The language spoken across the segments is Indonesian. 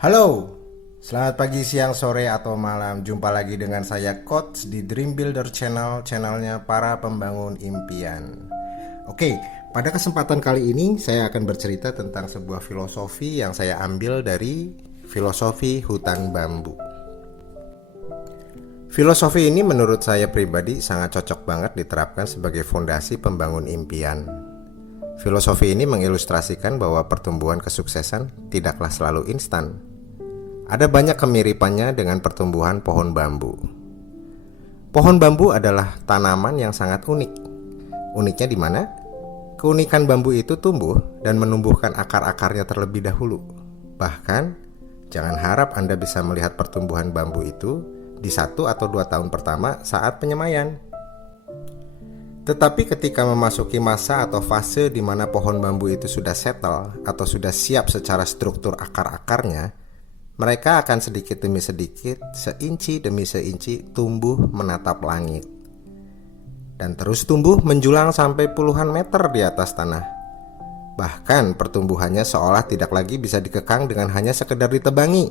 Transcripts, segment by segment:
Halo, selamat pagi, siang, sore, atau malam. Jumpa lagi dengan saya Coach di Dream Builder Channel, channelnya para pembangun impian. Oke, pada kesempatan kali ini saya akan bercerita tentang sebuah filosofi yang saya ambil dari filosofi hutan bambu. Filosofi ini menurut saya pribadi sangat cocok banget diterapkan sebagai fondasi pembangun impian. Filosofi ini mengilustrasikan bahwa pertumbuhan kesuksesan tidaklah selalu instan. Ada banyak kemiripannya dengan pertumbuhan pohon bambu. Pohon bambu adalah tanaman yang sangat unik. Uniknya di mana? Keunikan bambu itu tumbuh dan menumbuhkan akar-akarnya terlebih dahulu. Bahkan, jangan harap Anda bisa melihat pertumbuhan bambu itu di 1 atau 2 tahun pertama saat penyemaian. Tetapi ketika memasuki masa atau fase di mana pohon bambu itu sudah settle atau sudah siap secara struktur akar-akarnya, mereka akan sedikit demi sedikit, seinci demi seinci tumbuh menatap langit. Dan terus tumbuh menjulang sampai puluhan meter di atas tanah. Bahkan pertumbuhannya seolah tidak lagi bisa dikekang dengan hanya sekedar ditebangi.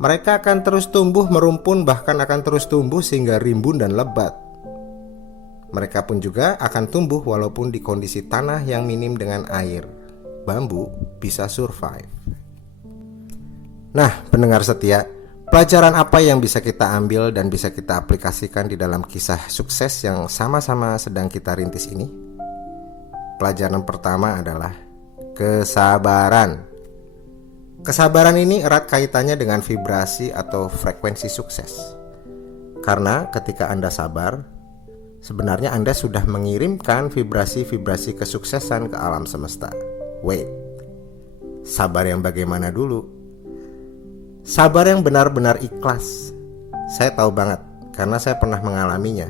Mereka akan terus tumbuh merumpun, bahkan akan terus tumbuh sehingga rimbun dan lebat. Mereka pun juga akan tumbuh walaupun di kondisi tanah yang minim dengan air. Bambu bisa survive. Nah, pendengar setia, pelajaran apa yang bisa kita ambil dan bisa kita aplikasikan di dalam kisah sukses yang sama-sama sedang kita rintis ini? Pelajaran pertama adalah kesabaran. Kesabaran ini erat kaitannya dengan vibrasi atau frekuensi sukses. Karena ketika Anda sabar, sebenarnya Anda sudah mengirimkan vibrasi-vibrasi kesuksesan ke alam semesta. Wait, sabar yang bagaimana dulu? Sabar yang benar-benar ikhlas. Saya tahu banget, karena saya pernah mengalaminya.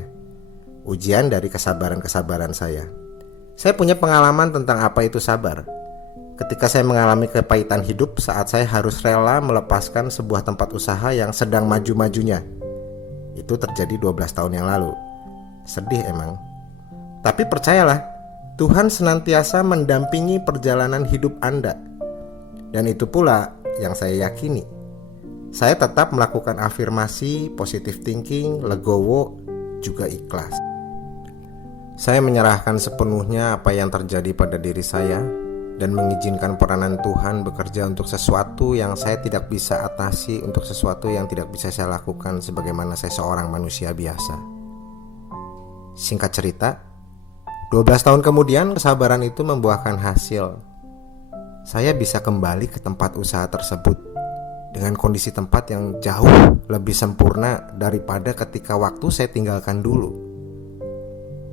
Ujian dari kesabaran-kesabaran saya. Saya punya pengalaman tentang apa itu sabar. Ketika saya mengalami kepahitan hidup saat saya harus rela melepaskan sebuah tempat usaha yang sedang maju-majunya. Itu terjadi 12 tahun yang lalu. Sedih emang. Tapi percayalah, Tuhan senantiasa mendampingi perjalanan hidup Anda. Dan itu pula yang saya yakini. Saya tetap melakukan afirmasi, positive thinking, legowo, juga ikhlas. Saya menyerahkan sepenuhnya apa yang terjadi pada diri saya dan mengizinkan peranan Tuhan bekerja untuk sesuatu yang saya tidak bisa atasi, untuk sesuatu yang tidak bisa saya lakukan sebagaimana saya seorang manusia biasa. Singkat cerita, 12 tahun kemudian kesabaran itu membuahkan hasil. Saya bisa kembali ke tempat usaha tersebut dengan kondisi tempat yang jauh lebih sempurna daripada ketika waktu saya tinggalkan dulu.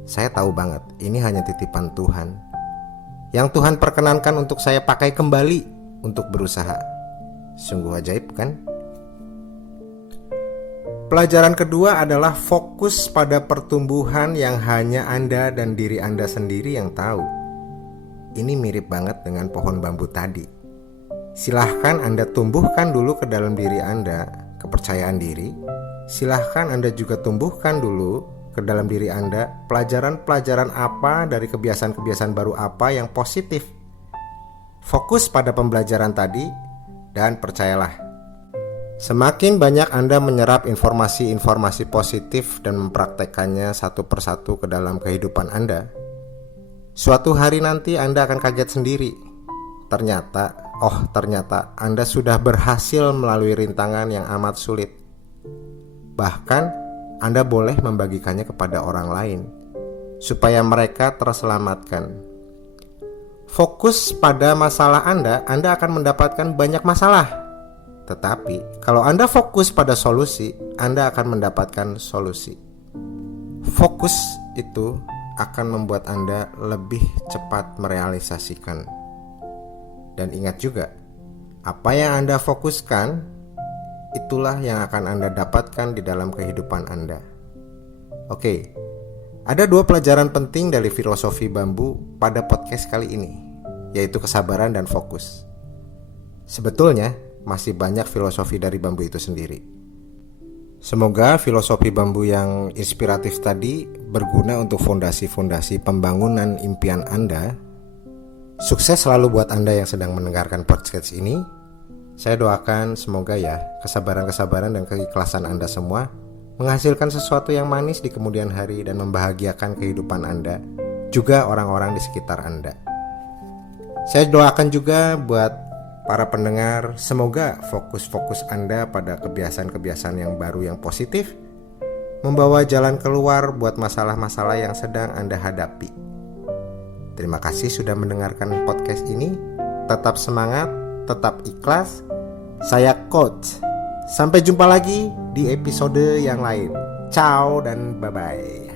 Saya tahu banget ini hanya titipan Tuhan yang Tuhan perkenankan untuk saya pakai kembali untuk berusaha. Sungguh ajaib kan? Pelajaran kedua adalah fokus pada pertumbuhan yang hanya Anda dan diri Anda sendiri yang tahu. Ini mirip banget dengan pohon bambu tadi. Silahkan Anda tumbuhkan dulu ke dalam diri Anda kepercayaan diri. Silahkan Anda juga tumbuhkan dulu ke dalam diri Anda pelajaran-pelajaran apa dari kebiasaan-kebiasaan baru apa yang positif. Fokus pada pembelajaran tadi dan percayalah, semakin banyak Anda menyerap informasi-informasi positif dan mempraktekkannya satu persatu ke dalam kehidupan Anda, suatu hari nanti Anda akan kaget sendiri. Ternyata Anda sudah berhasil melalui rintangan yang amat sulit. Bahkan Anda boleh membagikannya kepada orang lain supaya mereka terselamatkan. Fokus pada masalah Anda akan mendapatkan banyak masalah. Tetapi kalau Anda fokus pada solusi, Anda akan mendapatkan solusi. Fokus itu akan membuat Anda lebih cepat merealisasikan. Dan ingat juga, apa yang Anda fokuskan, itulah yang akan Anda dapatkan di dalam kehidupan Anda. Oke, ada 2 pelajaran penting dari filosofi bambu pada podcast kali ini, yaitu kesabaran dan fokus. Sebetulnya, masih banyak filosofi dari bambu itu sendiri. Semoga filosofi bambu yang inspiratif tadi berguna untuk fondasi-fondasi pembangunan impian Anda. Sukses selalu buat Anda yang sedang mendengarkan podcast ini. Saya doakan semoga ya kesabaran-kesabaran dan keikhlasan Anda semua menghasilkan sesuatu yang manis di kemudian hari dan membahagiakan kehidupan Anda, juga orang-orang di sekitar Anda. Saya doakan juga buat para pendengar, semoga fokus-fokus Anda pada kebiasaan-kebiasaan yang baru yang positif, membawa jalan keluar buat masalah-masalah yang sedang Anda hadapi. Terima kasih sudah mendengarkan podcast ini. Tetap semangat, tetap ikhlas. Saya Coach. Sampai jumpa lagi di episode yang lain. Ciao dan bye-bye.